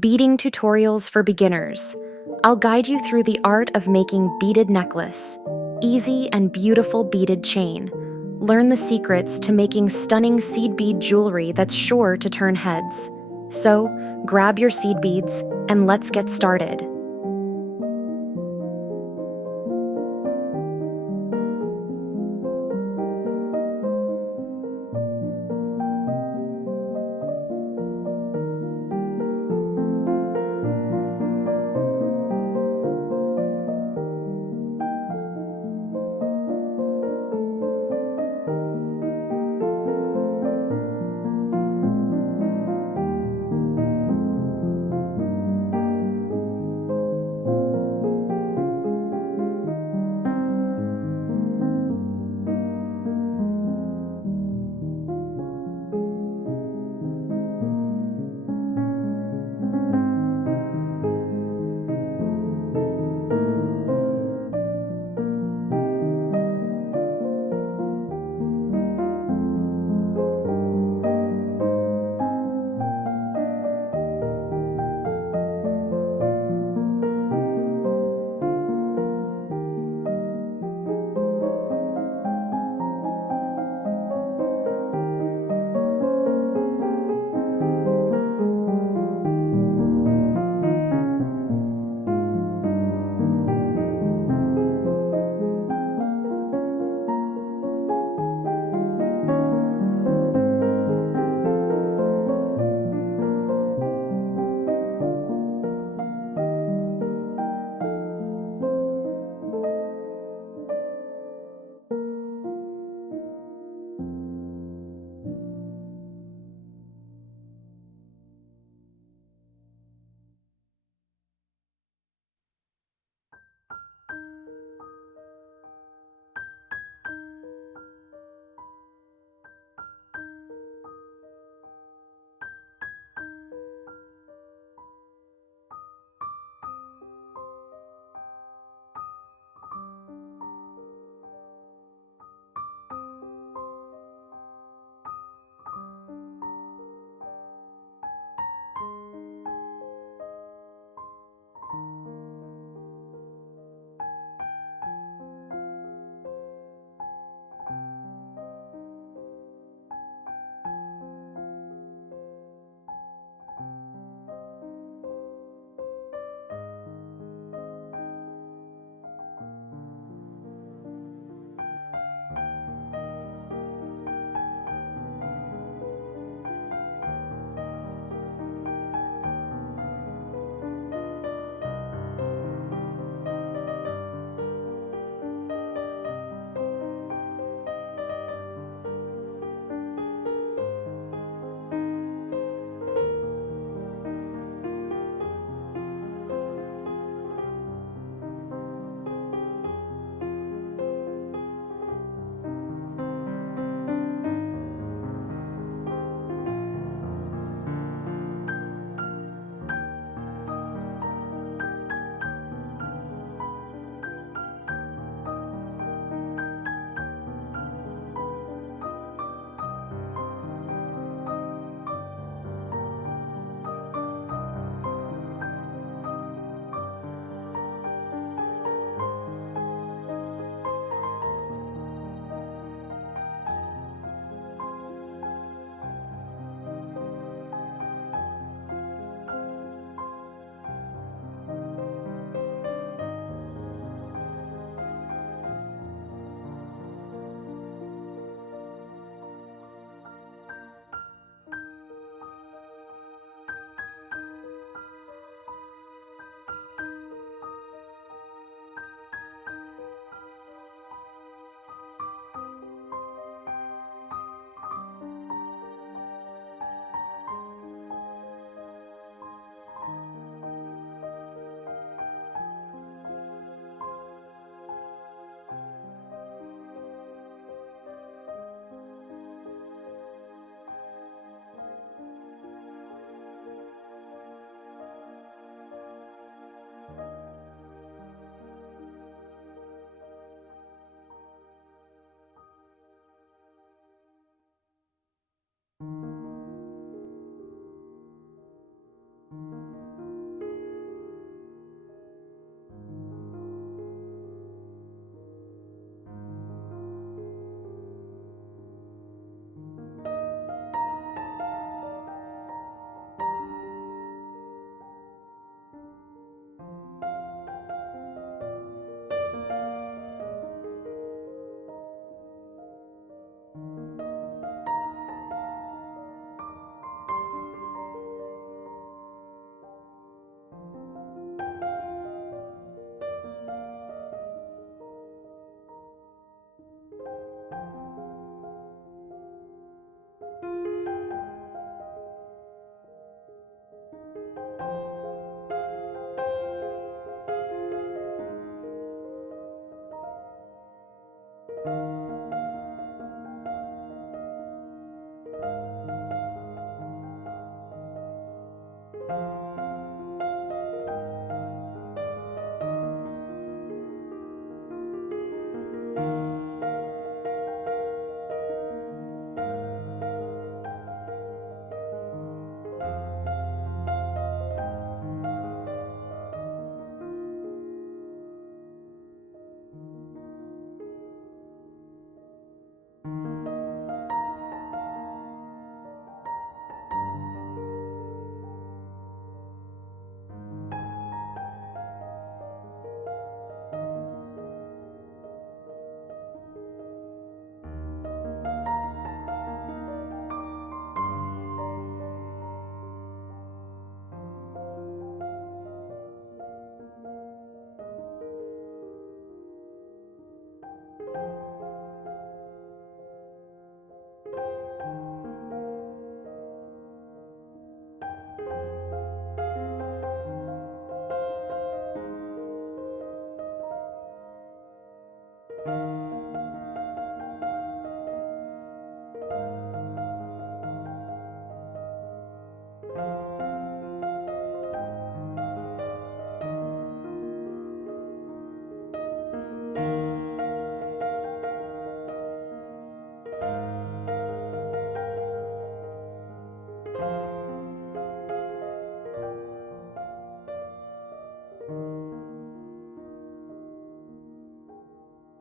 Beading tutorials for beginners. I'll guide you through the art of making beaded necklace, easy and beautiful beaded chain. Learn the secrets to making stunning seed bead jewelry that's sure to turn heads. So, grab your seed beads and let's get started.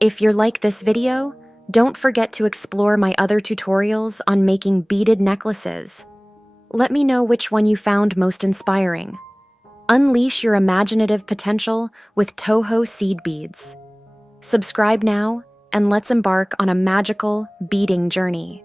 If you're like this video, don't forget to explore my other tutorials on making beaded necklaces. Let me know which one you found most inspiring. Unleash your imaginative potential with Toho seed beads. Subscribe now, and let's embark on a magical beading journey.